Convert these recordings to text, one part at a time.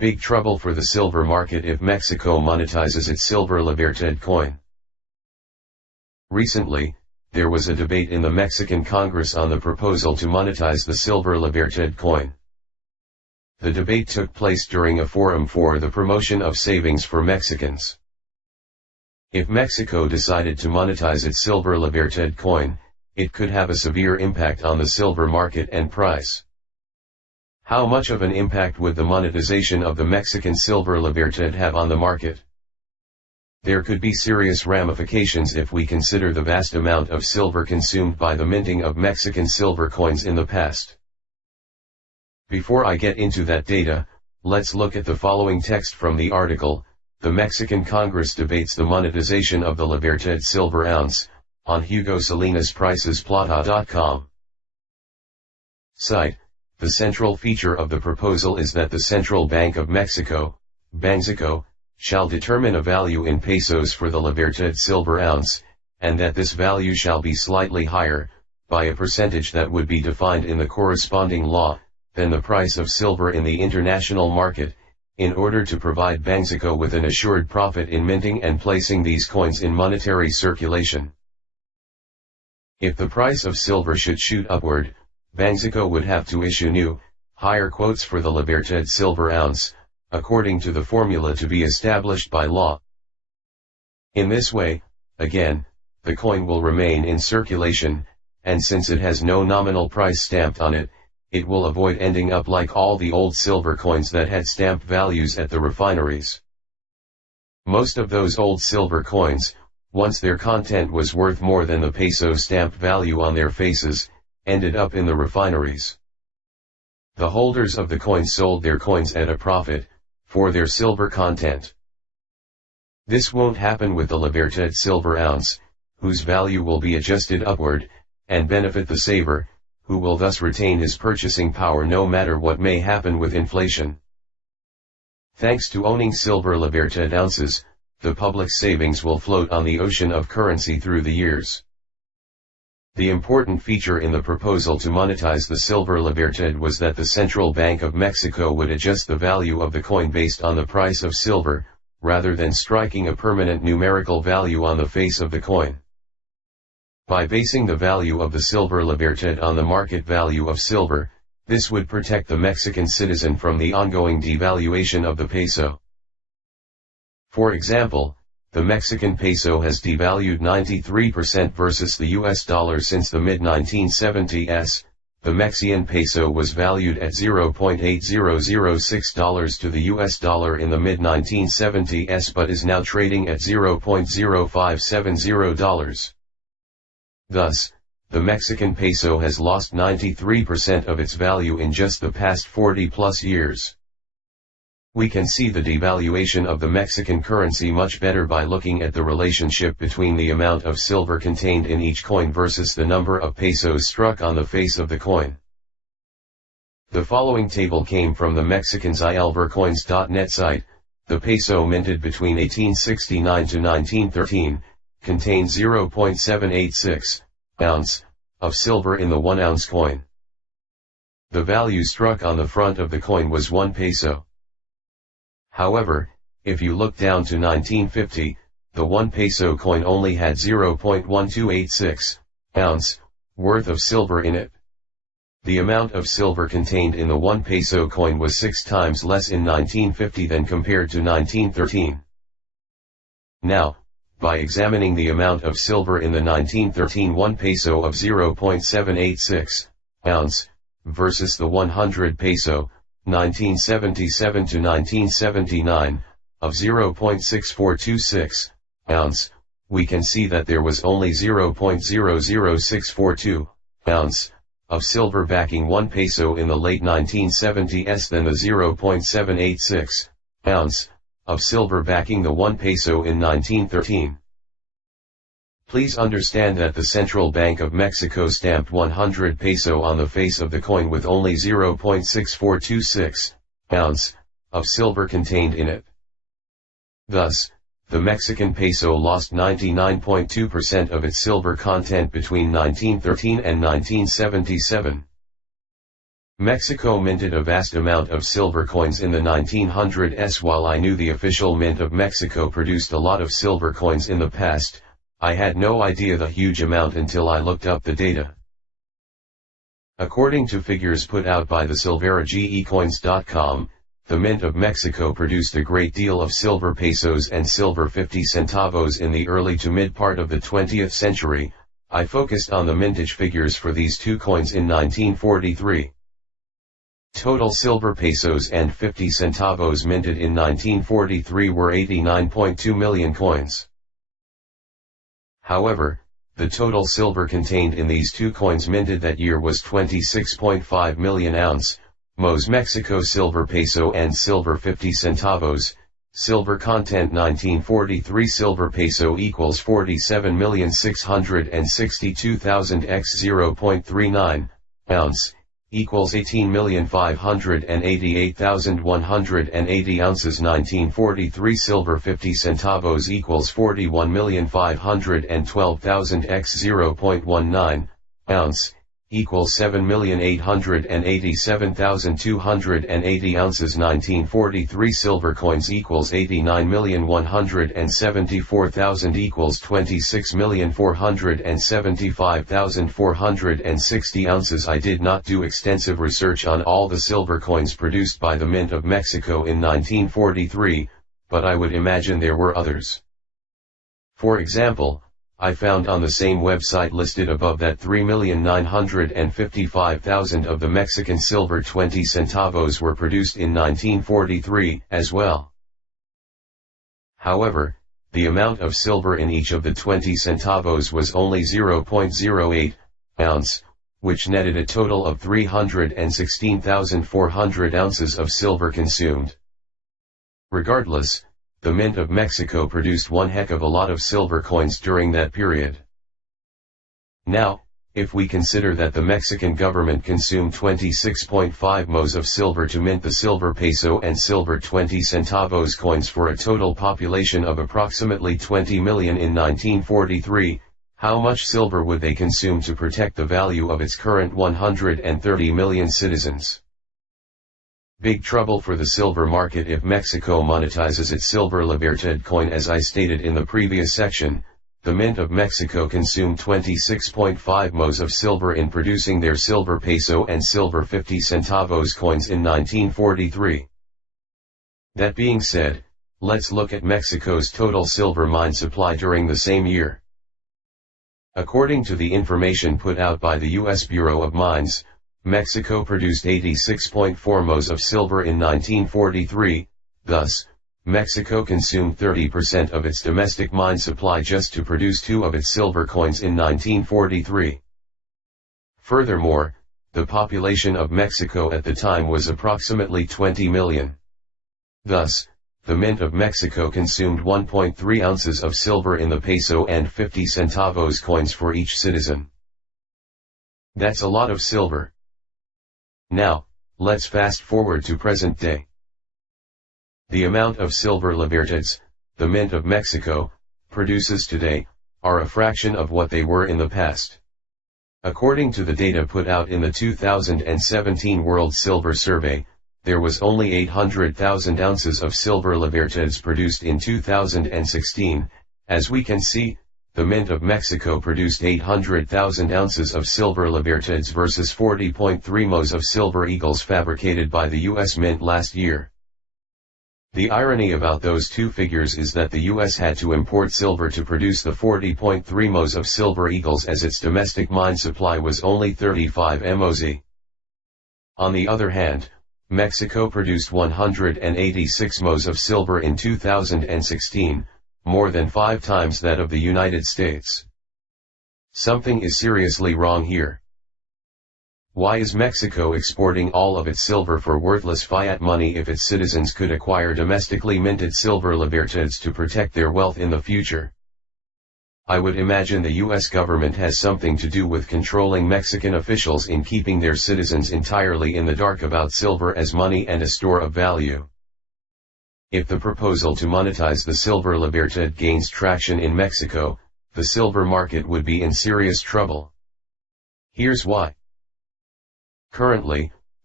Big trouble for the silver market if Mexico monetizes its silver Libertad coin. Recently, there was a debate in the Mexican Congress on the proposal to monetize the silver Libertad coin. The debate took place during a forum for the promotion of savings for Mexicans. If Mexico decided to monetize its silver Libertad coin, it could have a severe impact on the silver market and price. How much of an impact would the monetization of the Mexican silver Libertad have on the market? There could be serious ramifications if we consider the vast amount of silver consumed by the minting of Mexican silver coins in the past. Before I get into that data, let's look at the following text from the article, "The Mexican Congress Debates the Monetization of the Libertad Silver Ounce," on Hugo Salinas Pricesplata.com. Cite: the central feature of the proposal is that the Central Bank of Mexico, Banxico, shall determine a value in pesos for the Libertad silver ounce, and that this value shall be slightly higher, by a percentage that would be defined in the corresponding law, than the price of silver in the international market, in order to provide Banxico with an assured profit in minting and placing these coins in monetary circulation. If the price of silver should shoot upward, Banxico would have to issue new, higher quotes for the Libertad silver ounce, according to the formula to be established by law. In this way, again, the coin will remain in circulation, and since it has no nominal price stamped on it, it will avoid ending up like all the old silver coins that had stamped values at the refineries. Most of those old silver coins, once their content was worth more than the peso stamped value on their faces, ended up in the refineries. The holders of the coins sold their coins at a profit, for their silver content. This won't happen with the Libertad silver ounce, whose value will be adjusted upward, and benefit the saver, who will thus retain his purchasing power no matter what may happen with inflation. Thanks to owning silver Libertad ounces, the public's savings will float on the ocean of currency through the years. The important feature in the proposal to monetize the silver Libertad was that the Central Bank of Mexico would adjust the value of the coin based on the price of silver, rather than striking a permanent numerical value on the face of the coin. By basing the value of the silver Libertad on the market value of silver, this would protect the Mexican citizen from the ongoing devaluation of the peso. For example, the Mexican peso has devalued 93% versus the US dollar since the mid-1970s. The Mexican peso was valued at $0.8006 to the US dollar in the mid-1970s but is now trading at $0.0570. Thus, the Mexican peso has lost 93% of its value in just the past 40+ years. We can see the devaluation of the Mexican currency much better by looking at the relationship between the amount of silver contained in each coin versus the number of pesos struck on the face of the coin. The following table came from the Mexican's ilvercoins.net site. The peso minted between 1869 to 1913, contained 0.786 ounce of silver in the 1 ounce coin. The value struck on the front of the coin was 1 peso. However, if you look down to 1950, the 1 peso coin only had 0.1286 ounce worth of silver in it. The amount of silver contained in the 1 peso coin was 6 times less in 1950 than compared to 1913. Now, by examining the amount of silver in the 1913 1 peso of 0.786 ounce, versus the 100 peso, 1977 to 1979, of 0.6426 ounce, we can see that there was only 0.00642 ounce of silver backing 1 peso in the late 1970s than the 0.786 ounce of silver backing the 1 peso in 1913. Please understand that the Central Bank of Mexico stamped 100 peso on the face of the coin with only 0.6426 ounce of silver contained in it. Thus, the Mexican peso lost 99.2% of its silver content between 1913 and 1977. Mexico minted a vast amount of silver coins in the 1900s. While I knew the official mint of Mexico produced a lot of silver coins in the past, I had no idea the huge amount until I looked up the data. According to figures put out by the silveragecoins.com, the Mint of Mexico produced a great deal of silver pesos and silver 50 centavos in the early to mid part of the 20th century. I focused on the mintage figures for these two coins in 1943. Total silver pesos and 50 centavos minted in 1943 were 89.2 million coins. However, the total silver contained in these two coins minted that year was 26.5 million ounce, Mos Mexico silver peso and silver 50 centavos. Silver content 1943 silver peso equals 47,662,000 x 0.39 ounce, equals 18,588,180 ounces. 1943 silver 50 centavos equals 41,512,000 x 0.19 ounce, equals 7,887,280 ounces. 1943 silver coins equals 89,174,000 equals 26,475,460 ounces. I did not do extensive research on all the silver coins produced by the Mint of Mexico in 1943, but I would imagine there were others. For example, I found on the same website listed above that 3,955,000 of the Mexican silver 20 centavos were produced in 1943 as well. However, the amount of silver in each of the 20 centavos was only 0.08 ounce, which netted a total of 316,400 ounces of silver consumed. Regardless, the Mint of Mexico produced one heck of a lot of silver coins during that period. Now, if we consider that the Mexican government consumed 26.5 mos of silver to mint the silver peso and silver 20 centavos coins for a total population of approximately 20 million in 1943, how much silver would they consume to protect the value of its current 130 million citizens? Big trouble for the silver market if Mexico monetizes its silver Libertad coin. As I stated in the previous section, the Mint of Mexico consumed 26.5 mos of silver in producing their silver peso and silver 50 centavos coins in 1943. That being said, let's look at Mexico's total silver mine supply during the same year. According to the information put out by the U.S. Bureau of Mines, Mexico produced 86.4 mos of silver in 1943, thus, Mexico consumed 30% of its domestic mine supply just to produce 2 of its silver coins in 1943. Furthermore, the population of Mexico at the time was approximately 20 million. Thus, the Mint of Mexico consumed 1.3 ounces of silver in the peso and 50 centavos coins for each citizen. That's a lot of silver. Now, let's fast forward to present day. The amount of silver Libertads, the Mint of Mexico, produces today, are a fraction of what they were in the past. According to the data put out in the 2017 World Silver Survey, there was only 800,000 ounces of silver Libertads produced in 2016. As we can see, the Mint of Mexico produced 800,000 ounces of silver Libertads versus 40.3 mos of silver eagles fabricated by the U.S. Mint last year. The irony about those two figures is that the U.S. had to import silver to produce the 40.3 mos of silver eagles, as its domestic mine supply was only 35 mos. On the other hand, Mexico produced 186 mos of silver in 2016, more than 5 times that of the United States. Something is seriously wrong here. Why is Mexico exporting all of its silver for worthless fiat money if its citizens could acquire domestically minted silver Libertads to protect their wealth in the future? I would imagine the U.S. government has something to do with controlling Mexican officials in keeping their citizens entirely in the dark about silver as money and a store of value. If the proposal to monetize the silver Libertad gains traction in Mexico, the silver market would be in serious trouble. Here's why. Currently,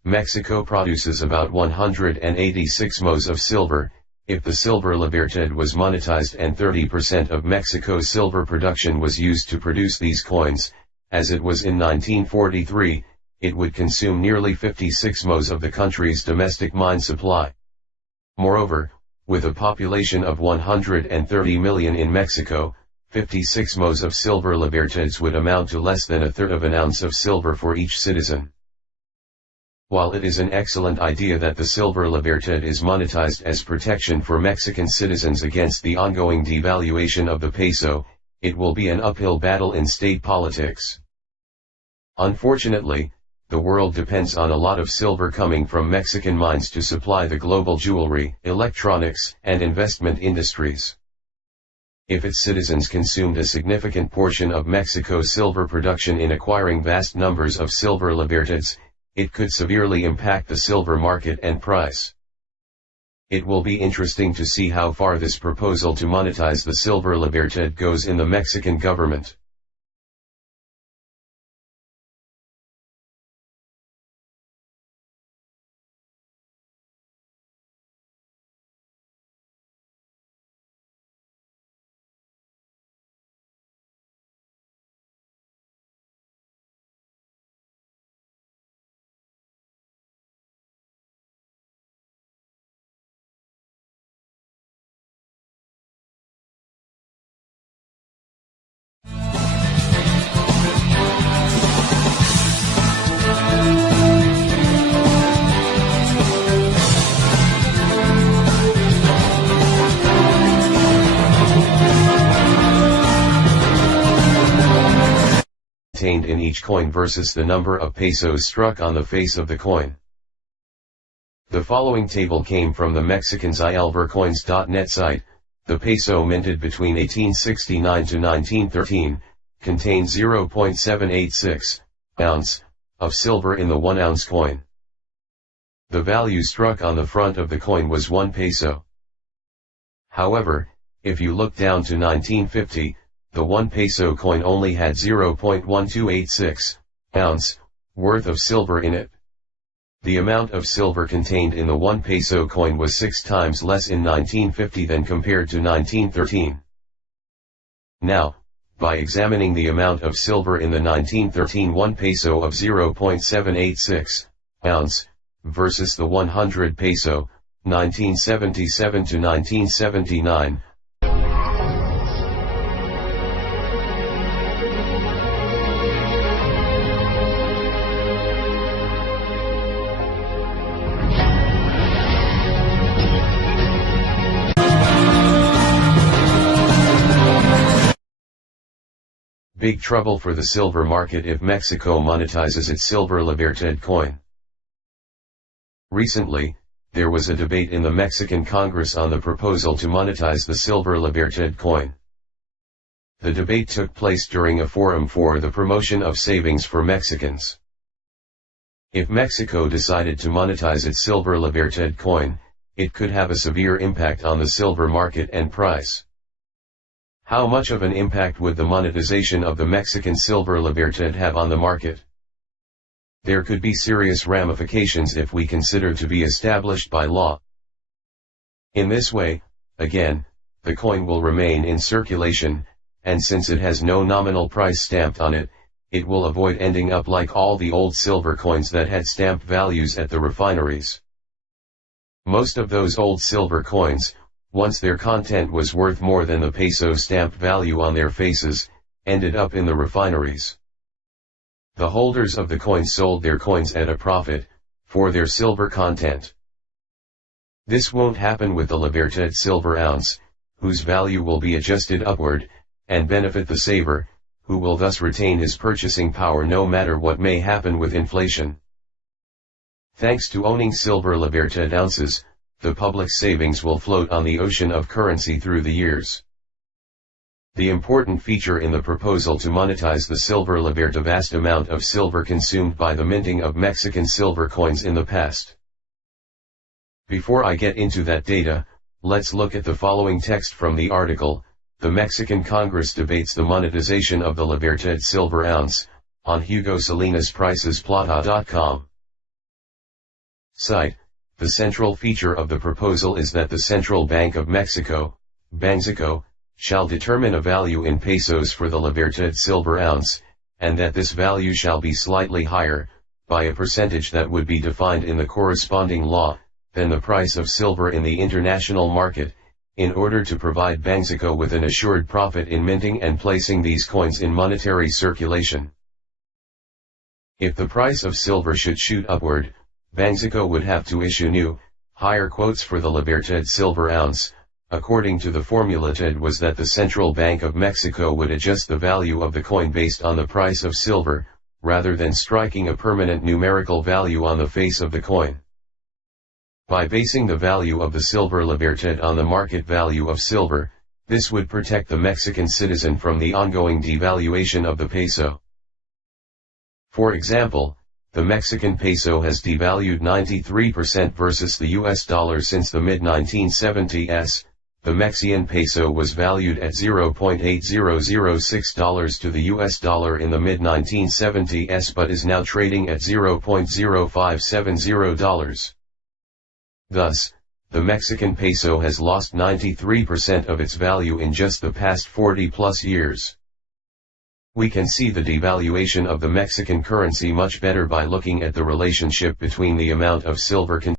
Mexico produces about 186 mos of silver. If the silver Libertad was monetized and 30% of Mexico's silver production was used to produce these coins, as it was in 1943, it would consume nearly 56 mos of the country's domestic mine supply. Moreover, with a population of 130 million in Mexico, 56 mos of silver Libertads would amount to less than a third of an ounce of silver for each citizen. While it is an excellent idea that the silver Libertad is monetized as protection for Mexican citizens against the ongoing devaluation of the peso, it will be an uphill battle in state politics. Unfortunately, the world depends on a lot of silver coming from Mexican mines to supply the global jewelry, electronics, and investment industries. If its citizens consumed a significant portion of Mexico's silver production in acquiring vast numbers of silver Libertads, it could severely impact the silver market and price. It will be interesting to see how far this proposal to monetize the silver Libertad goes in the Mexican government. Contained in each coin versus the number of pesos struck on the face of the coin. The following table came from the Mexican ilvercoins.net site. The peso minted between 1869 to 1913, contained 0.786 ounce of silver in the 1 ounce coin. The value struck on the front of the coin was 1 peso. However, if you look down to 1950, the 1 peso coin only had 0.1286 ounce worth of silver in it. The amount of silver contained in the 1 peso coin was 6 times less in 1950 than compared to 1913. Now, by examining the amount of silver in the 1913 1 peso of 0.786 ounce versus the 100 peso, 1977 to 1979, big trouble for the silver market if Mexico monetizes its silver Libertad coin. Recently, there was a debate in the Mexican Congress on the proposal to monetize the silver Libertad coin. The debate took place during a forum for the promotion of savings for Mexicans. If Mexico decided to monetize its silver Libertad coin, it could have a severe impact on the silver market and price. How much of an impact would the monetization of the Mexican silver Libertad have on the market? There could be serious ramifications if we consider to be established by law. In this way, again, the coin will remain in circulation, and since it has no nominal price stamped on it, it will avoid ending up like all the old silver coins that had stamped values at the refineries. Most of those old silver coins, once their content was worth more than the peso stamped value on their faces, ended up in the refineries. The holders of the coins sold their coins at a profit, for their silver content. This won't happen with the Libertad silver ounce, whose value will be adjusted upward, and benefit the saver, who will thus retain his purchasing power no matter what may happen with inflation. Thanks to owning silver Libertad ounces, the public's savings will float on the ocean of currency through the years. The important feature in the proposal to monetize the silver Libertad vast amount of silver consumed by the minting of Mexican silver coins in the past. Before I get into that data, let's look at the following text from the article. The Mexican Congress debates the monetization of the Libertad silver ounce, on Hugo Salinas Pricesplata.com. Cite, the central feature of the proposal is that the Central Bank of Mexico, Banxico, shall determine a value in pesos for the Libertad silver ounce, and that this value shall be slightly higher, by a percentage that would be defined in the corresponding law, than the price of silver in the international market, in order to provide Banxico with an assured profit in minting and placing these coins in monetary circulation. If the price of silver should shoot upward, Banxico would have to issue new, higher quotes for the Libertad silver ounce. According to the formula, it was that the Central Bank of Mexico would adjust the value of the coin based on the price of silver, rather than striking a permanent numerical value on the face of the coin. By basing the value of the silver Libertad on the market value of silver, this would protect the Mexican citizen from the ongoing devaluation of the peso. For example, the Mexican peso has devalued 93% versus the US dollar since the mid-1970s. The Mexican peso was valued at $0.8006 to the US dollar in the mid-1970s but is now trading at $0.0570. Thus, the Mexican peso has lost 93% of its value in just the past 40+ years. We can see the devaluation of the Mexican currency much better by looking at the relationship between the amount of silver